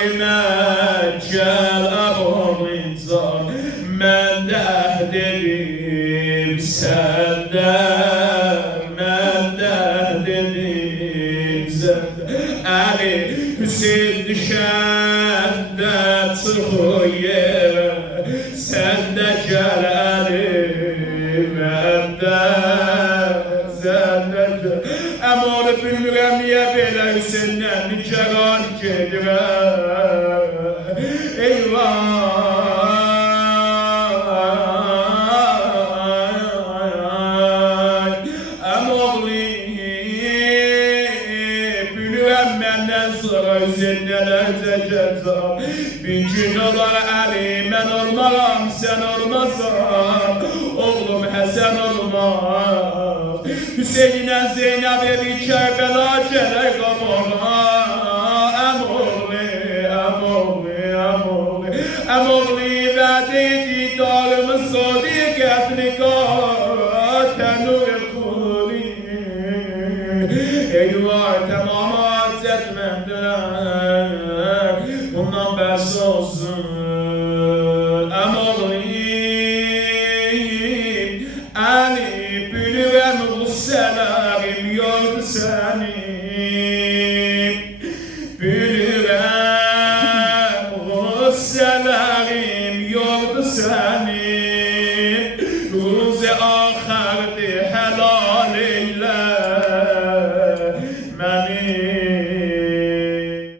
alimə gəl əbamın can. Mən də dedim səndə, mən də dedim səndə. Əli Hüseyin düşəndə çıxır yerə, səndə gəl Əli, məndə, səndə gəl. Əmə onu bilmirəm niyə belə Hüseyinlə nigaran gedirəm. Eyvah, əmoğli, bilirəm məndən sonra Hüseyinlə çəkəcəm. Bir gün olar Əli, mən olmaram, sən olmasan, oğlum Həsən olmaz. Hüseyinlə Zeynəb'e bir Kərbəla gələk qabağa. Əmoğli, əmoğli, əmoğli, əmoğli vədi didarımız qodi qəfliqa tənur xuli. Eyvah, təmamat zətməndirəm, bundan bəs olsun. Əmoğli, Əli, bilirəm qüssələrim yordu səni. Bilirəm qüssələrim yordu səni.